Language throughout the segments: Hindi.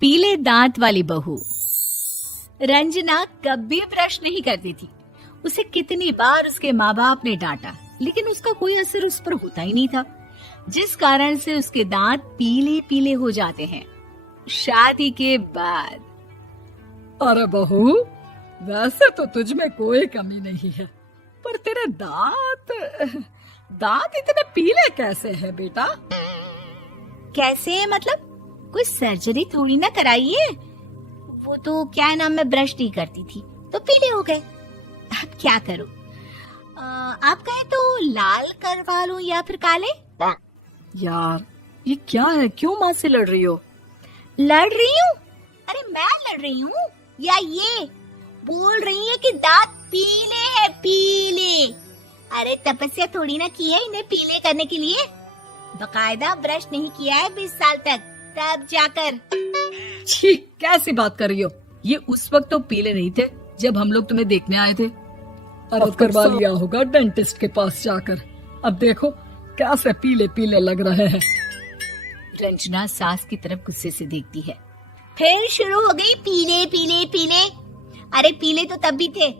पीले दांत वाली बहू। रंजना कभी ब्रश नहीं करती थी। उसे कितनी बार उसके माँ बाप ने डांटा, लेकिन उसका कोई असर उस पर होता ही नहीं था, जिस कारण से उसके दांत पीले पीले हो जाते हैं। शादी के बाद अरे बहू, वैसे तो तुझ में कोई कमी नहीं है, पर तेरे दांत इतने पीले कैसे हैं बेटा? कैसे मतलब? कोई सर्जरी थोड़ी ना कराइए। वो तो क्या नाम, मैं ब्रश नहीं करती थी तो पीले हो गए। अब क्या करूं? आप कहें तो लाल करवा लूं या फिर काले? यार ये क्या है, क्यों माँ से लड़ रही हो? लड़ रही हूँ? अरे मैं लड़ रही हूँ या ये बोल रही है कि दांत पीले हैं, पीले। अरे तपस्या थोड़ी ना की है इन्हें पीले करने के लिए। बकायदा ब्रश नहीं किया है 20 साल तक, तब जाकर। छी, कैसी बात कर रही हो? ये उस वक्त तो पीले नहीं थे जब हम लोग तुम्हें देखने आए थे। अब करवा लिया होगा डेंटिस्ट के पास जाकर। अब देखो कैसे पीले पीले लग रहे हैं। रंजना सास की तरफ गुस्से से देखती है। फिर शुरू हो गई पीले पीले पीले। अरे पीले तो तब भी थे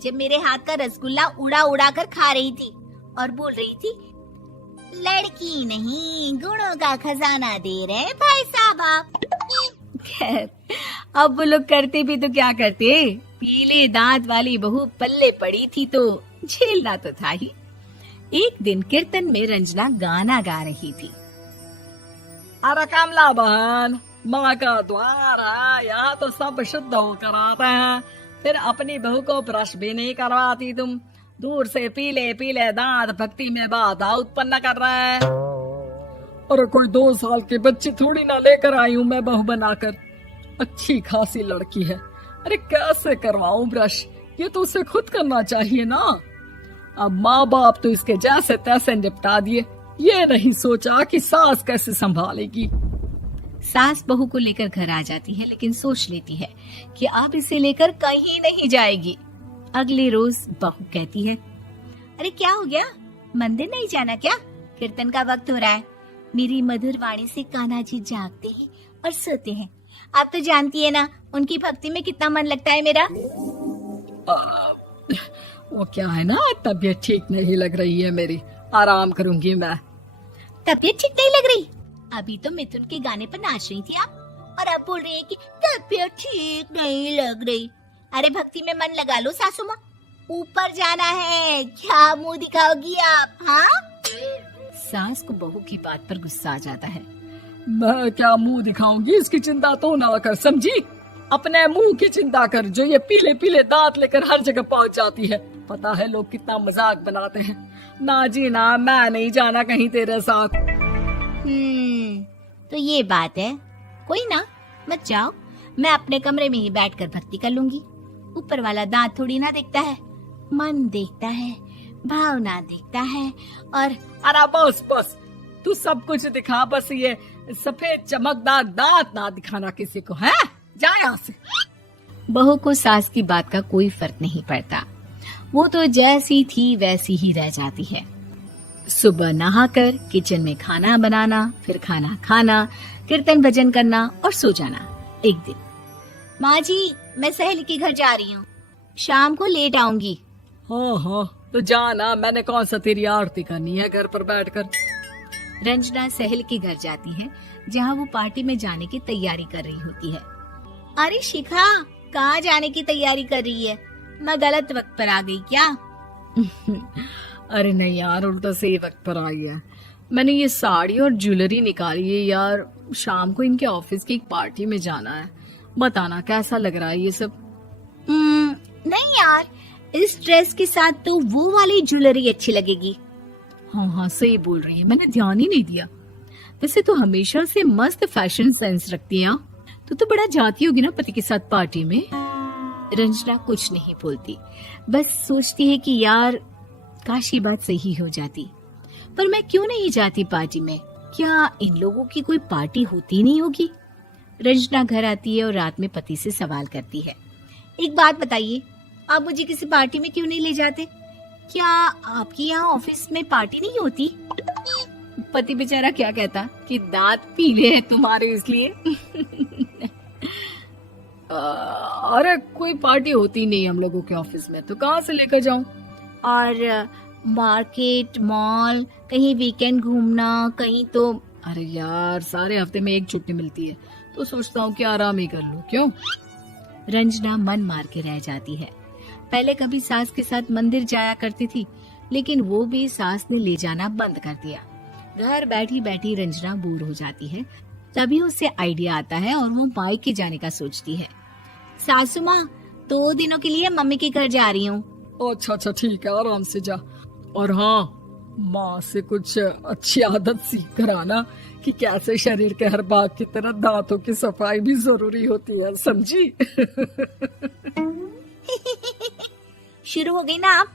जब मेरे हाथ का रसगुल्ला उड़ा उड़ा कर खा रही थी और बोल रही थी, लड़की नहीं गुणों का खजाना दे रहे भाई साहब आप। खैर, अब वो लोग करते भी तो क्या करते, पीले दांत वाली बहू पल्ले पड़ी थी तो झेलना तो था ही। एक दिन कीर्तन में रंजना गाना गा रही थी। अरे कमला बहन, माँ का द्वार है, यहाँ तो सब शुद्ध होकर आते हैं, फिर अपनी बहू को ब्रश भी नहीं करवाती तुम। दूर से पीले पीले दांत भक्ति में बाधा उत्पन्न कर रहे हैं। अरे कोई 2 साल की बच्ची थोड़ी ना लेकर आई हूँ मैं बहू बनाकर। अच्छी खासी लड़की है, अरे कैसे करवाऊं ब्रश? ये तो उसे खुद करना चाहिए ना। अब माँ बाप तो इसके जैसे तैसे निपटा दिए, ये नहीं सोचा कि सास कैसे संभालेगी। सास बहू को लेकर घर आ जाती है, लेकिन सोच लेती है कि अब इसे लेकर कहीं नहीं जाएगी। अगले रोज बहू कहती है, अरे क्या हो गया, मंदिर नहीं जाना क्या? कीर्तन का वक्त हो रहा है। मेरी मधुर वाणी से कान्हा जी जागते हैं और सोते हैं। आप तो जानती है ना उनकी भक्ति में कितना मन लगता है मेरा। वो क्या है ना, तबीयत ठीक नहीं लग रही है मेरी, आराम करूंगी मैं। तबीयत ठीक नहीं लग रही? अभी तो मिथुन के गाने पर नाच रही थी आप, और अब बोल रही है कि तबीयत ठीक नहीं लग रही। अरे भक्ति में मन लगा लो सासू माँ, ऊपर जाना है, क्या मुंह दिखाओगी आप? हाँ? सास को बहू की बात पर गुस्सा आ जाता है। मैं क्या मुंह दिखाऊंगी, इसकी चिंता तो ना कर, समझी? अपने मुंह की चिंता कर, जो ये पीले पीले दांत लेकर हर जगह पहुंच जाती है। पता है लोग कितना मजाक बनाते हैं। ना जी ना, मैं नहीं जाना कहीं तेरे साथ। तो ये बात है, कोई ना, मत जाओ, मैं अपने कमरे में ही बैठकर भक्ति कर लूंगी। ऊपर वाला दांत थोड़ी ना देखता है, मन देखता है, भावना देखता है। और अरे बस बस, तू सब कुछ दिखा, बस ये सफेद चमकदार दांत ना दिखाना किसी को, है? जा यहाँ से। बहू को सास की बात का कोई फर्क नहीं पड़ता, वो तो जैसी थी वैसी ही रह जाती है। सुबह नहाकर किचन में खाना बनाना, फिर खाना खाना, कीर्तन भजन करना और सो जाना। एक दिन, माँ जी मैं सहेली के घर जा रही हूँ, शाम को लेट आऊंगी। हाँ हाँ तो जाना, मैंने कौन सा तेरी आरती करनी है घर पर बैठकर। रंजना सहेली के घर जाती है, जहाँ वो पार्टी में जाने की तैयारी कर रही होती है। अरे शिखा, कहाँ जाने की तैयारी कर रही है? मैं गलत वक्त पर आ गई क्या? अरे नहीं यार, उल्टा सही वक्त पर आई है। मैंने ये साड़ी और ज्वेलरी निकाली है यार, शाम को इनके ऑफिस की एक पार्टी में जाना है। बताना कैसा लग रहा है ये सब? नहीं यार, इस ड्रेस के साथ तो वो वाली ज्वेलरी अच्छी लगेगी। हाँ हाँ सही बोल रही है, मैंने ध्यान ही नहीं दिया। वैसे तो हमेशा से मस्त फैशन सेंस रखती है। तो बड़ा जाती होगी ना पति के साथ पार्टी में। रंजना कुछ नहीं बोलती, बस सोचती है कि यार काश ये बात सही हो जाती, पर मैं क्यों नहीं जाती पार्टी में? क्या इन लोगों की कोई पार्टी होती नहीं होगी? रंजना घर आती है और रात में पति से सवाल करती है, एक बात बताइए, आप मुझे किसी पार्टी में क्यों नहीं ले जाते? क्या आपके यहाँ ऑफिस में पार्टी नहीं होती? पति बेचारा क्या कहता कि दांत पीले हैं तुम्हारे इसलिए। अरे कोई पार्टी होती नहीं हम लोगों के ऑफिस में, तो कहाँ से लेकर जाऊं? और मार्केट, मॉल, कहीं वीकेंड घूमना, कहीं तो। अरे यार, सारे हफ्ते में एक छुट्टी मिलती है, तो सोचता हूँ कि आराम ही कर लूं। क्यों? रंजना मन मार के रह जाती है। पहले कभी सास के साथ मंदिर जाया करती थी, लेकिन वो भी सास ने ले जाना बंद कर दिया। घर बैठी बैठी रंजना बोर हो जाती है। तभी उसे आइडिया आता है और वो मायके जाने का सोचती है। सासू माँ, 2 दिनों के लिए मम्मी के घर जा रही हूँ। अच्छा अच्छा, ठीक है, आराम से जा। और हाँ, माँ से कुछ अच्छी आदत सीख कर आना कि कैसे शरीर के हर भाग की तरह दांतों की सफाई भी जरूरी होती है, समझी? शुरू हो गई ना आप।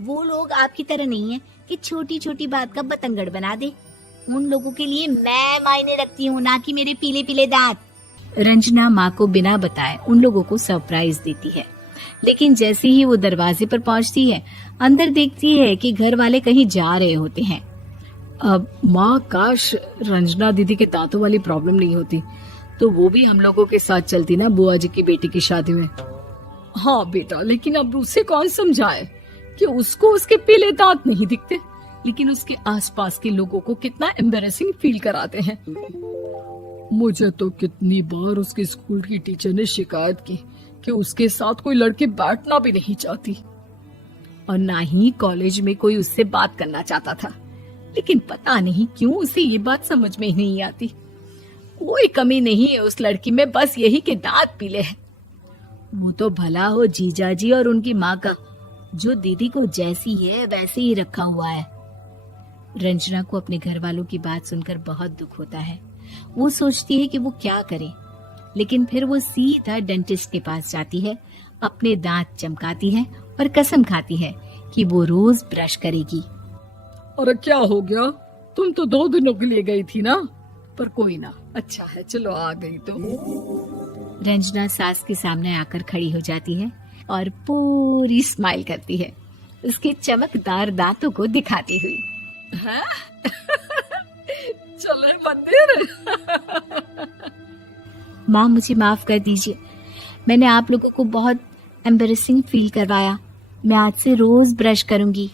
वो लोग आपकी तरह नहीं है कि छोटी छोटी बात का बतंगड़ बना दे। उन लोगों के लिए मैं मायने रखती हूँ, ना कि मेरे पीले पीले दांत। रंजना माँ को बिना बताए उन लोगों को सरप्राइज देती है, लेकिन जैसे ही वो दरवाजे पर पहुंचती है, अंदर देखती है कि घर वाले कहीं जा रहे होते हैं। अब माँ, काश रंजना दीदी के दांतों वाली प्रॉब्लम नहीं होती, तो वो भी हम लोगों के साथ चलती ना बुआ जी की बेटी की शादी में। हाँ बेटा, लेकिन अब उसे कौन समझाए कि उसको उसके पीले दांत नहीं दिखते, लेकिन उसके आसपास के लोगों को कितना एम्बैरेसिंग फील कराते हैं। मुझे तो कितनी बार उसके स्कूल की टीचर ने शिकायत की कि उसके साथ कोई लड़की बैठना भी नहीं चाहती, और ना ही कॉलेज में कोई उससे बात करना चाहता था। लेकिन पता नहीं क्यों उसे ये बात समझ में ही नहीं आती। कोई कमी नहीं है उस लड़की में, बस यही कि दांत पीले हैं। वो तो भला हो जीजा जी और उनकी माँ का, जो दीदी को जैसी है वैसे ही रखा हुआ है। रंजना को अपने घर वालों की बात सुनकर बहुत दुख होता है। वो सोचती है कि वो क्या करे, लेकिन फिर वो सीधा डेंटिस्ट के पास जाती है, अपने दांत चमकाती है और कसम खाती है कि वो रोज ब्रश करेगी। अरे क्या हो गया? तुम तो 2 दिनों के लिए गई थी ना, पर कोई ना, अच्छा है, चलो आ गई तो। रंजना सास के सामने आकर खड़ी हो जाती है और पूरी स्माइल करती है, उसके चमकदार दांतों को दिखाती हुई। हैं? चले मंदिर। माँ, मुझे माफ कर दीजिए, मैंने आप लोगों को बहुत एम्बैरेसिंग फील करवाया। मैं आज से रोज ब्रश करूंगी।